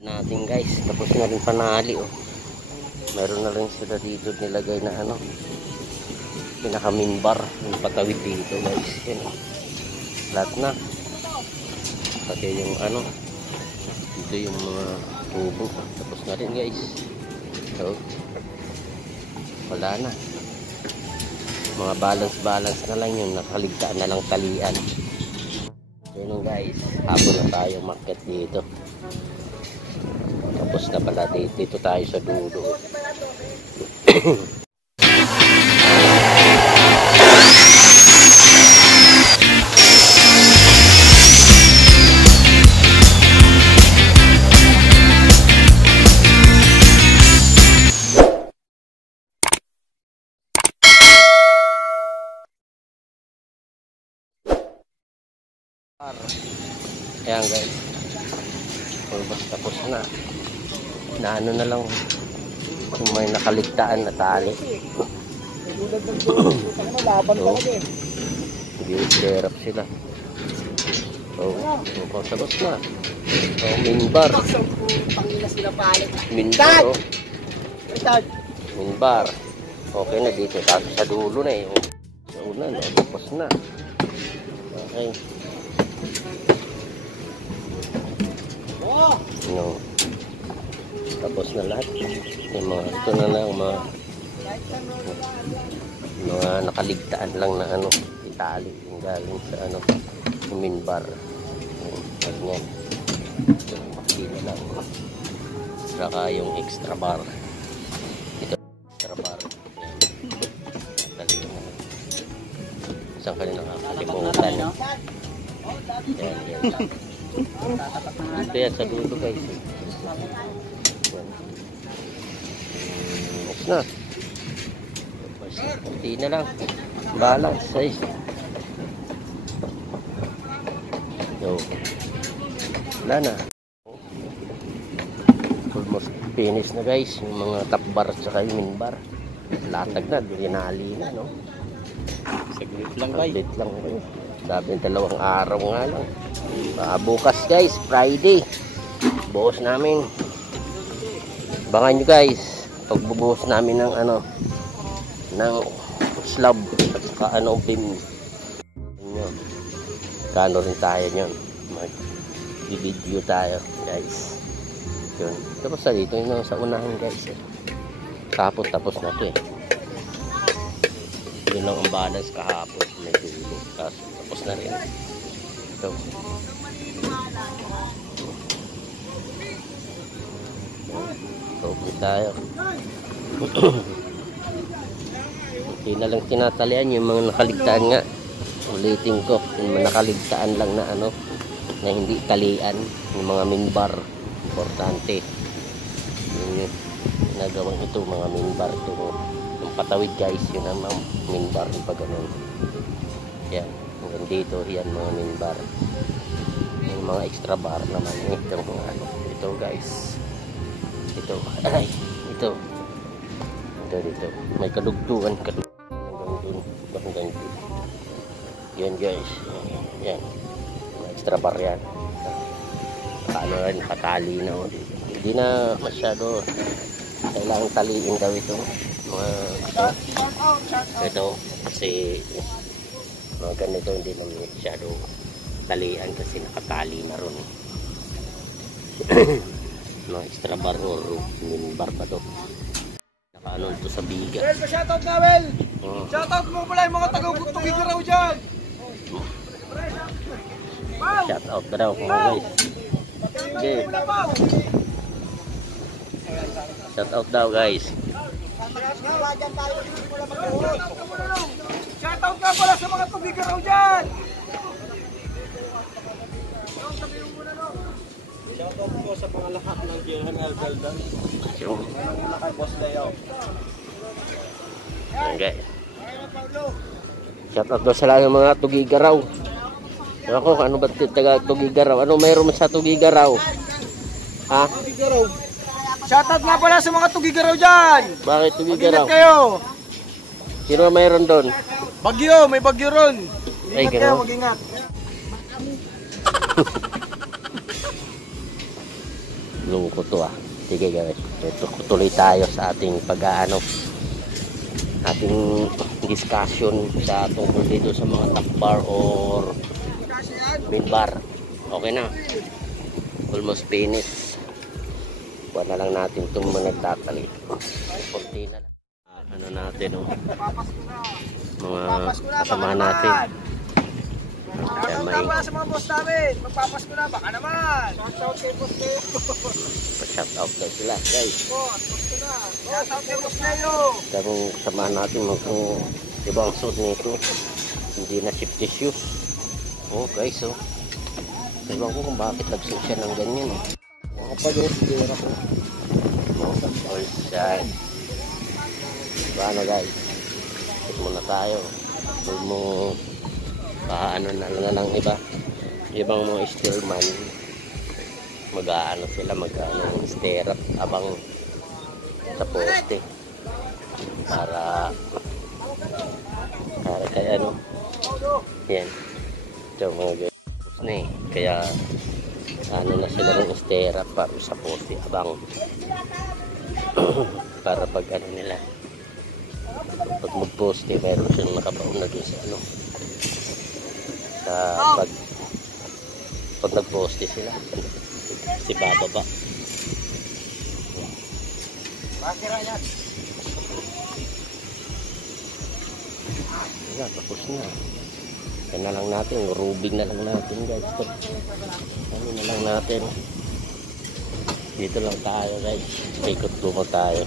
natin guys, tapos na rin panali oh. Meron na rin sila dito nilagay na ano, pinaka minbar yung patawid dito guys. Yan oh. Lahat na, pati yung ano dito yung mga tubo, tapos na rin guys. So wala na, mga balance na lang yun, nakaligtaan na lang talian. Yun guys, hapon na tayo market dito. Tapos na pala dito tayo sa dulo. Ayan guys, almost tapos na. Na ano na lang kung may nakaligtaan na tali. So, hindi sila. So, tapos na. So, minbar. Minbar, oh. Minbar. Okay na dito. Tapos sa dulo na eh. Sa una na, tapos na. Okay. No. Tapos na lahat. Yung mga ito na lang mga nakaligtaan lang na ano, itali yung galing sa ano, yung minbar. Ganyan. Hindi na lang. Saka yung extra bar. Ito extra bar. Isang kanina nakakalimutan. Yan. Ito yan sa dulo guys. Na. Hindi na lang. Balance size. So, wala na. Almost finish na guys. Yung mga top bar at saka yung min bar. Latag na. Dinali na, no? Saglit lang guys. Saglit lang guys. Sabi yung 2 araw nga lang. Bukas guys, Friday. Buhos namin. Abangan nyo guys. Pagbubuhos namin ng ano, ng slab at saka ano, beam. Yun. Kano rin tayo yun. Mag-video tayo guys. Yun. Tapos na dito yun sa unahan guys. Kahapon tapos na to eh. Yun lang ang balance kahapon. May dulo. Tapos na rin. Ito. Okay tayo. Hindi na lang tinatalian yung mga nakaligtaan nga. Ulitin ko, yung mga nakaligtaan lang na ano, na hindi talian, yung mga minbar. Importante. Yung ginagawang ito, mga minbar ito. Yung patawid guys, yun ang mga minbar yung pag ganun. Yan, hanggang dito, yan mga minbar. Yung mga extra bar naman, itong ano, ito guys. Ito, ay, ito dito, may kadugtugan hanggang dun. Yan guys, yan, may extra bar yan. Ano rin, nakatali na. Hindi na masyado kailangang taliin daw ito. Ito, kasi mga ganito hindi na masyado talian kasi nakatali na ron. Mga extra bar o min bar pa to. Nakaano ito sa biga. Well, shoutout na Well. Shoutout mo pala yung mga taga-Tugigaraw dyan. Shoutout ka daw mga guys. Okay. Shoutout daw guys. Shoutout nga pala sa mga Tugigaraw dyan. Shoutout po sa mga lahat ng GML Beldan. Una kay Boss Leo. Okay. Shoutout daw sa lahat ng mga Tugigaraw. Ako, ano ba taga Tugigaraw? Ano mayroon sa Tugigaraw? Ha? Tugigaraw. Shoutout nga pala sa mga Tugigaraw dyan. Bakit Tugigaraw? Mag-ingat kayo. Sino mayroon doon? Bagyo, may bagyo ron. Ay, Ingat kayo, mag-ingat. lungkot to ah. Sige guys, ito tuloy tayo sa ating pag-aano, ating discussion sa tungkol dito sa mga top bar or mid bar. Okay na, almost finished. Buwan na lang natin itong mga nagtatali. Kunti na lang. Ano natin, oh, mga kasama natin. Kaya may sa mga boss namin, magpapasko na, baka naman. Shoutout kay boss Leo. shout out daw sila guys. Boss, pasko na. Shoutout kay boss Leo. Kaya samahan natin diba ang suit nito, hindi na safety shoes. Oh guys, oh, diba ko kung bakit nagsuot siya ng ganyan, oh. Ako pa yung sigura ko. All shine. Diba ano guys, ikot muna tayo. Huwag mo ano na lang ibang mga steelman, mag-aano sila, mag-ano stirrup abang sa poste para kaya ano yan ito mga guys na eh. Kaya ano na sila ng stirrup para sa poste abang para pag ano nila, pag mag-poste meron silang nakabaon na dun sa ano, pag nag-poste sila si bababa. Wala, tapos na. Yan na lang natin, rubing na lang natin guys. Ano na lang natin, dito lang tayo guys, ikot lumot tayo.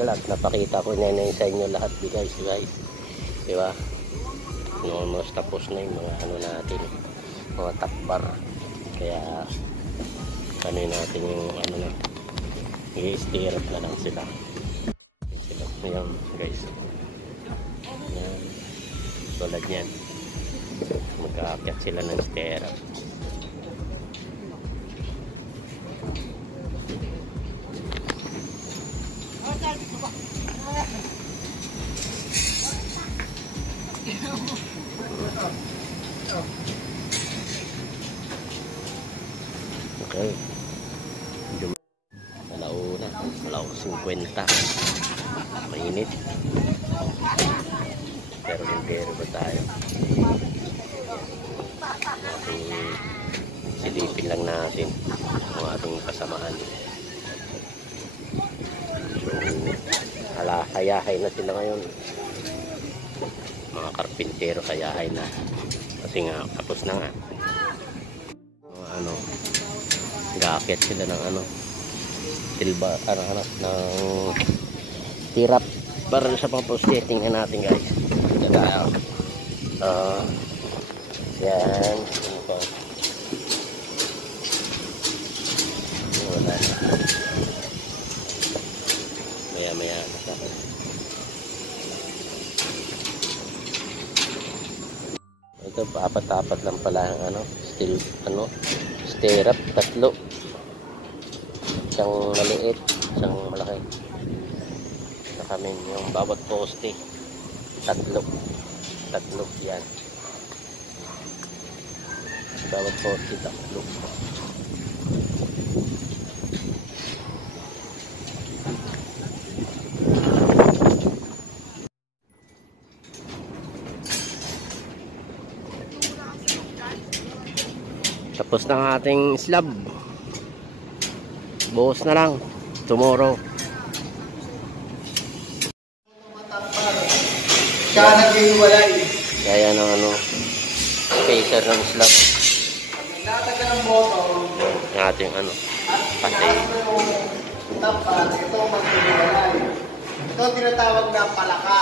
Wala, napakita ko na sa inyo lahat guys, diba? Almost tapos na yung mga ano natin, mga top bar. Kaya ano natin yung ano na, i-stirrup na lang sila. Ayan guys, ayan, tulad yan, magkaakyat sila ng stirrup. Okay, alauna 50, mainit pero limpero ba tayo, silipin lang natin ang ating kasamaan. So hayahay na sila ngayon, mga karpintero, hayahay na kasi nga tapos na nga. Ano, gaakyat sila ng ano, tilba, ano, ng tirap para sa pang-poste. Tingnan natin guys. Yan, wala na, maya na. Ito apat lang pala ang ano, steel ano, stirrup, tatlo, isang maliit, isang malaki na kami, yung bawat poste tatlo yan, bawat poste tatlo. Tapos na ang ating slab. Buhos na lang tomorrow. Kaya nag-iwalay. Kaya ng ano, spacer ng slab. Natagal ang motor. Yung ating ano, patay. Tapat, ito mag-iwalay. Ito tinatawag na palaka.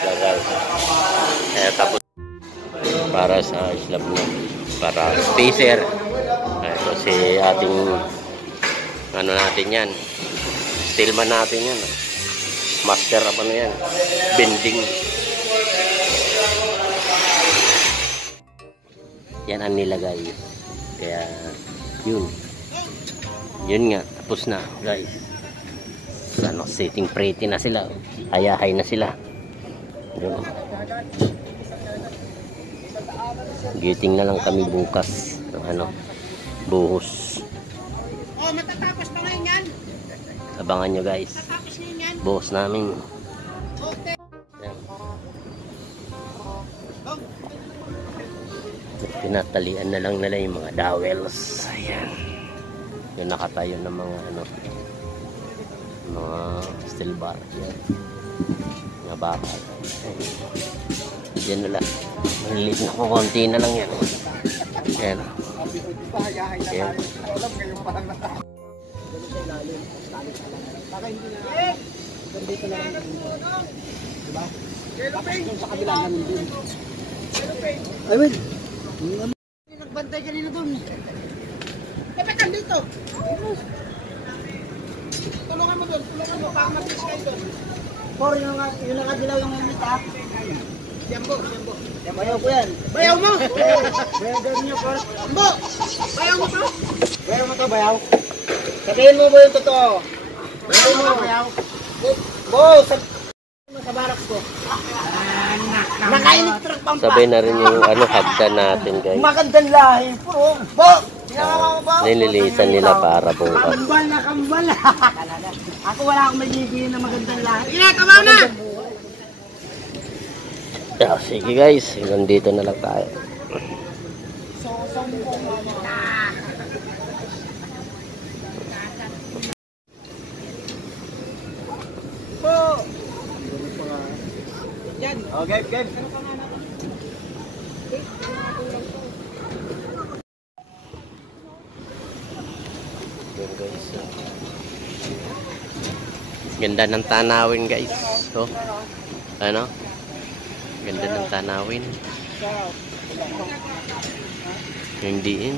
Gagal. Kaya tapos para sa slab na, para spacer. Ito si ating ano natin yan, steelman natin yan, master apa ano yan, bending. Yan ang nilagay. Kaya yun nga, tapos na guys. Ano, setting pretty na sila, hayahay na sila. Yun. Giting na lang kami bukas ng ano, buhos. Oh, matatapos na ngayon yan. Abangan nyo guys. Matatapos ngayon yan. Buhos namin. Okay. Ayan. Tinatalian na lang nila yung mga dowels. Ayan. Yung nakatayo ng mga ano, mga steel bar. Ayan. Mga bakal. Diyan na lang. Maliliit na ko. Konti na lang yan. Ayan. Ayan. Baka hindi na. Dito na lang. Diba? Sa kabila namin din. Ay, wait. Nagbantay kanina dun. Kapit dito. Tulungan mo dun. Tulungan mo. Baka mabilis kayo dun. Por, yung nakadilaw yung umit ha. Jambo. Bayaw ko yan. Bayaw mo! Bayaw gawin niyo, por. Jambo! Bayaw mo to? Bayaw mo to, bayaw. Sabihin mo ba yung totoo? Bayaw mo, bayaw. Bo, sa barak ko. Naka-electric pump pa. Sabay na rin yung ano, hagdan natin guys. Magandang lahi, po. Bo! Nililisan nila para bukas. Kambal na kambal. Ako wala akong magiging na magandang lahi. Ina, tama na! Sige guys, hanggang dito na lang tayo. Po! Yan. Oh, game. Yun guys. Ganda ng tanawin guys. So, ano? Ganda ng tanawin. Hindi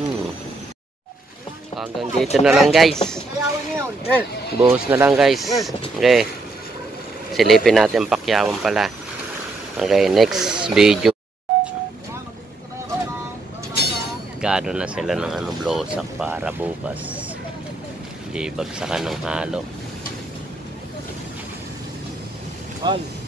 hanggang dito na lang guys. Buhos na lang guys. Okay. Silipin natin pakyawan pala. Okay, next video. Gado na sila ng ano, blosak para bukas. Di bagsakan ng halo. On.